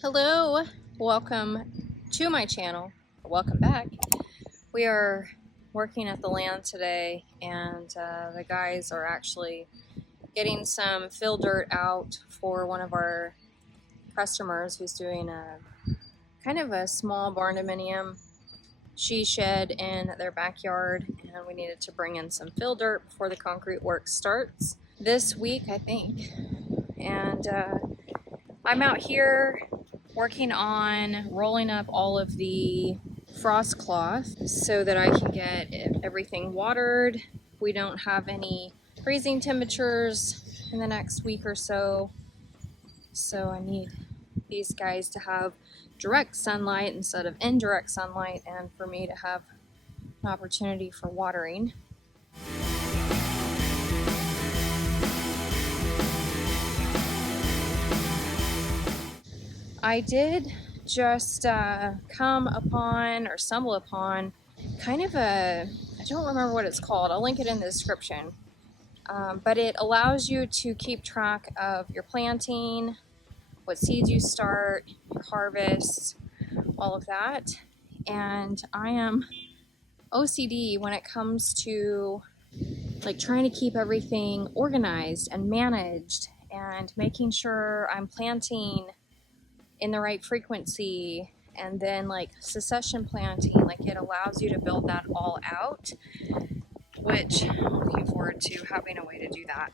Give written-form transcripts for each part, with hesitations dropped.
Hello, welcome to my channel. Welcome back. We are working at the land today, and the guys are actually getting some fill dirt out for one of our customers who's doing a kind of a small barn dominium she shed in their backyard, and we needed to bring in some fill dirt before the concrete work starts this week, I think. And I'm out here working on rolling up all of the frost cloth so that I can get everything watered. We don't have any freezing temperatures in the next week or so, so I need these guys to have direct sunlight instead of indirect sunlight, and for me to have an opportunity for watering. I did just come upon or stumble upon kind of I don't remember what it's called. I'll link it in the description. But it allows you to keep track of your planting, what seeds you start, your harvest, all of that. And I am OCD when it comes to like trying to keep everything organized and managed and making sure I'm planting in the right frequency, and then like succession planting, like it allows you to build that all out, which I'm looking forward to having a way to do that.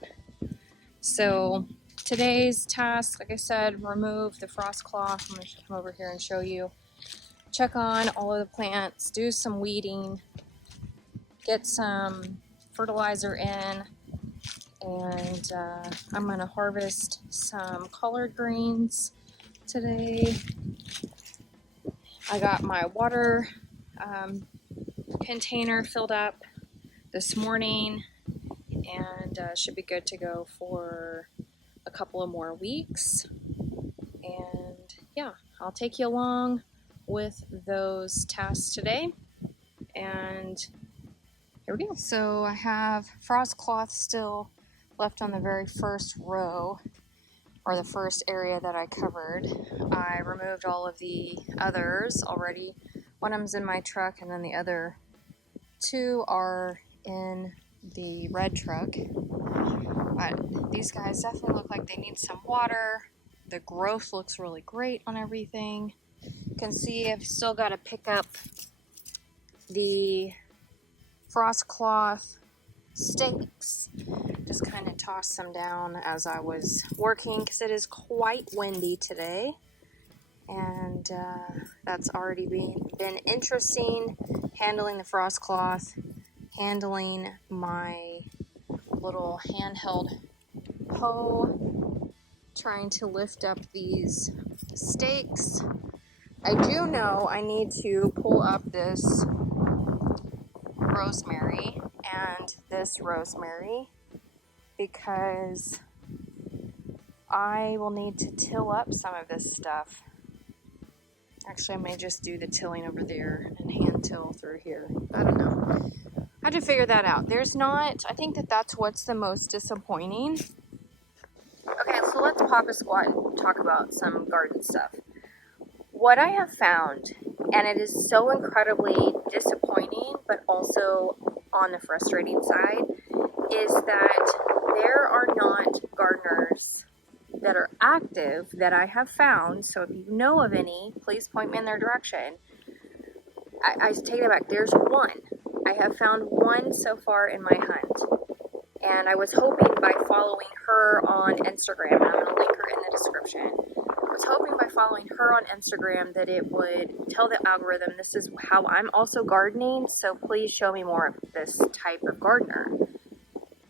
So today's task, like I said, remove the frost cloth. I'm going to come over here and show you. Check on all of the plants, do some weeding, get some fertilizer in, and I'm going to harvest some collard greens today. I got my water container filled up this morning, and should be good to go for a couple of more weeks. And yeah, I'll take you along with those tasks today, and here we go. So I have frost cloth still left on the very first row, or the first area that I covered. I removed all of the others already. One of them's in my truck, and then the other two are in the red truck. But these guys definitely look like they need some water. The growth looks really great on everything. You can see I've still got to pick up the frost cloth stakes. Just kind of tossed them down as I was working because it is quite windy today, and that's already been interesting, handling the frost cloth, handling my little handheld hoe, trying to lift up these stakes. I do know I need to pull up this rosemary and this rosemary because I will need to till up some of this stuff. Actually, I may just do the tilling over there and hand till through here. I don't know. I have to figure that out. I think that's what's the most disappointing. Okay, so let's pop a squat and talk about some garden stuff. What I have found, and it is so incredibly disappointing, but also on the frustrating side, is that there are not gardeners that are active that I have found. So if you know of any, please point me in their direction. I take it back. There's one. I have found one so far in my hunt. And I was hoping by following her on Instagram, and I'm going to link her in the description. I was hoping by following her on Instagram that it would tell the algorithm this is how I'm also gardening, so please show me more of this type of gardener.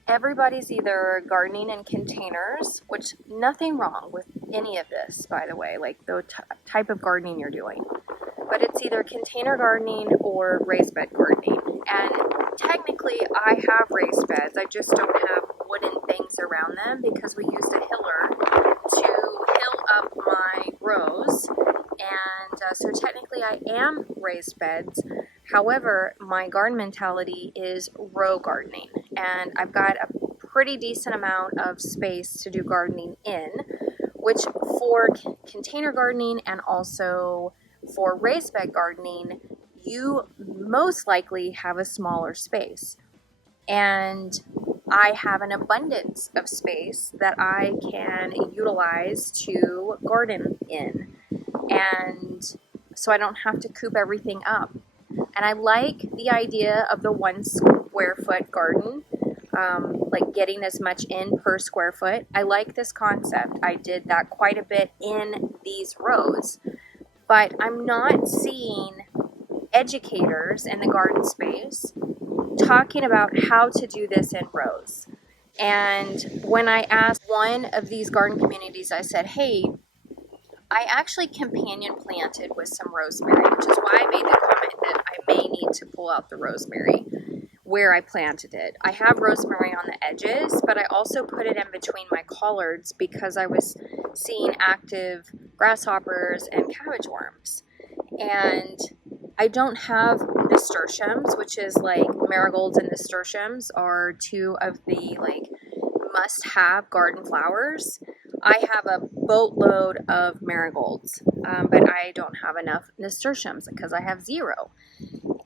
Everybody's either gardening in containers, which nothing wrong with any of this, by the way, like the type of gardening you're doing. But it's either container gardening or raised bed gardening. And technically I have raised beds, I just don't have wooden things around them because we used a hiller to hill up my rows. And so technically I am raised beds. However, my garden mentality is row gardening, and I've got a pretty decent amount of space to do gardening in, which for container gardening and also for raised bed gardening, you most likely have a smaller space. And I have an abundance of space that I can utilize to garden in. And so I don't have to coop everything up. And I like the idea of the 1 square foot garden, like getting as much in per square foot. I like this concept. I did that quite a bit in these rows, but I'm not seeing educators in the garden space talking about how to do this in rows. And when I asked one of these garden communities, I said, hey, I actually companion planted with some rosemary, which is why I made the comment that I may need to pull out the rosemary where I planted it. I have rosemary on the edges, but I also put it in between my collards because I was seeing active grasshoppers and cabbage worms. And I don't have nasturtiums, which is like marigolds and nasturtiums are 2 of the like must-have garden flowers. I have a boatload of marigolds, but I don't have enough nasturtiums because I have 0.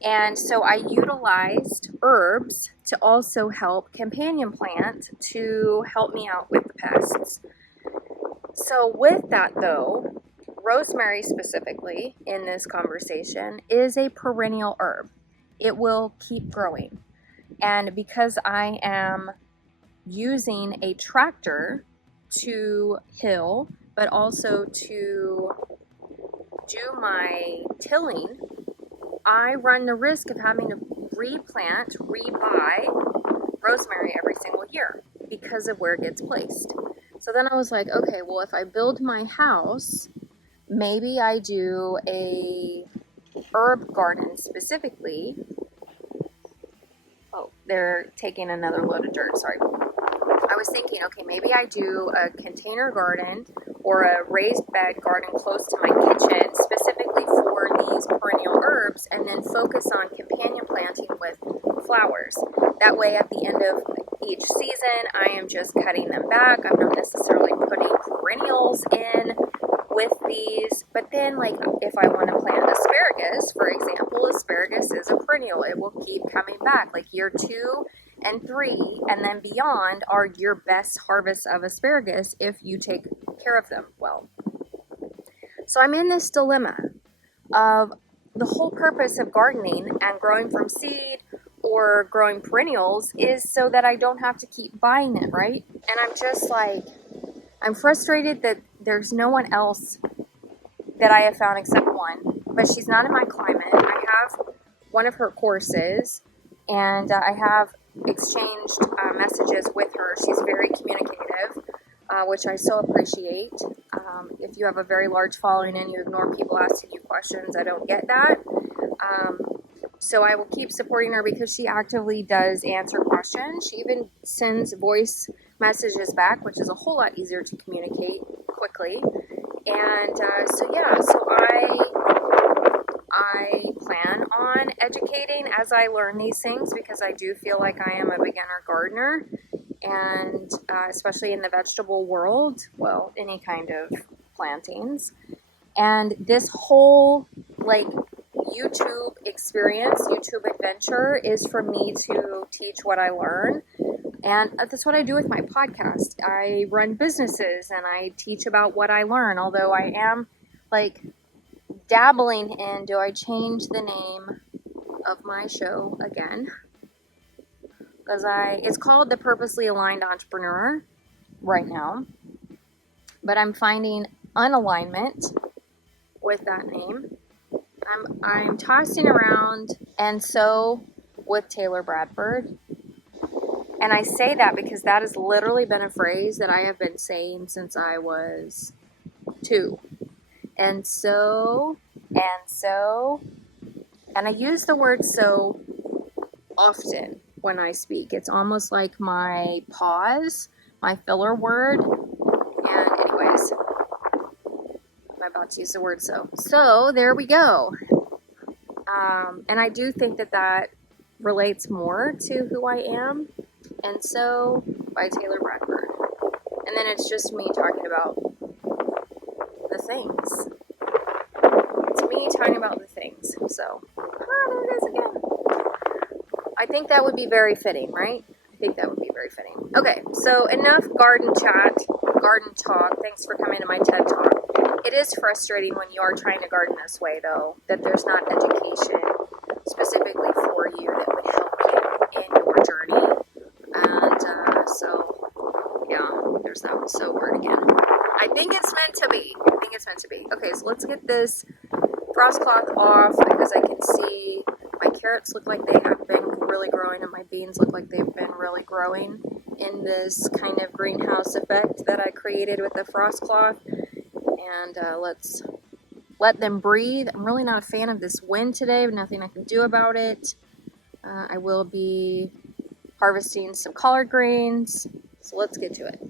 And so I utilized herbs to also help companion plant to help me out with the pests. So with that though, rosemary specifically in this conversation is a perennial herb. It will keep growing. And because I am using a tractor to hill, but also to do my tilling, I run the risk of having to rebuy rosemary every single year because of where it gets placed. So then I was like, okay, well, if I build my house, maybe I do a herb garden specifically. Oh, they're taking another load of dirt, sorry. I was thinking, okay, maybe I do a container garden or a raised bed garden close to my kitchen, specifically for these perennial herbs, and then focus on companion planting with flowers. That way, at the end of each season, I am just cutting them back. I'm not necessarily putting perennials in with these, but then like if I want to plant asparagus, for example, asparagus is a perennial. It will keep coming back. Like year 2 and 3 and then beyond are your best harvests of asparagus if you take care of them well. So I'm in this dilemma of the whole purpose of gardening and growing from seed or growing perennials is so that I don't have to keep buying it, right? And I'm just like, I'm frustrated that there's no one else that I have found except one, but she's not in my climate. I have one of her courses and I have exchanged messages with her. She's very communicative, which I so appreciate. If you have a very large following and you ignore people asking you questions, I don't get that. So I will keep supporting her because she actively does answer questions. She even sends voice messages back, which is a whole lot easier to communicate quickly. And so I plan on educating as I learn these things because I do feel like I am a beginner gardener, and especially in the vegetable world, well, any kind of plantings. And this whole like YouTube experience, YouTube adventure is for me to teach what I learn. And that's what I do with my podcast. I run businesses and I teach about what I learn, although I am like dabbling in, do I change the name of my show again? Because it's called The Purposely Aligned Entrepreneur right now, but I'm finding unalignment with that name. I'm tossing around, and so with Taylor Bradford. And I say that because that has literally been a phrase that I have been saying since I was 2. And I use the word so often when I speak. It's almost like my pause, my filler word. And anyways, I'm about to use the word so. So there we go. And I do think that relates more to who I am. And so by Taylor Bradford. And then it's just me talking about things. It's me talking about the things. So, there it is again. I think that would be very fitting, right? I think that would be very fitting. Okay, so enough garden chat, garden talk. Thanks for coming to my TED Talk. It is frustrating when you are trying to garden this way, though, that there's not education specifically for you that would help you in your journey. And so, yeah, there's that so word again. I think it's meant to be. Okay, so let's get this frost cloth off because I can see my carrots look like they have been really growing and my beans look like they've been really growing in this kind of greenhouse effect that I created with the frost cloth. And let's let them breathe. I'm really not a fan of this wind today, but nothing I can do about it. I will be harvesting some collard greens, so let's get to it.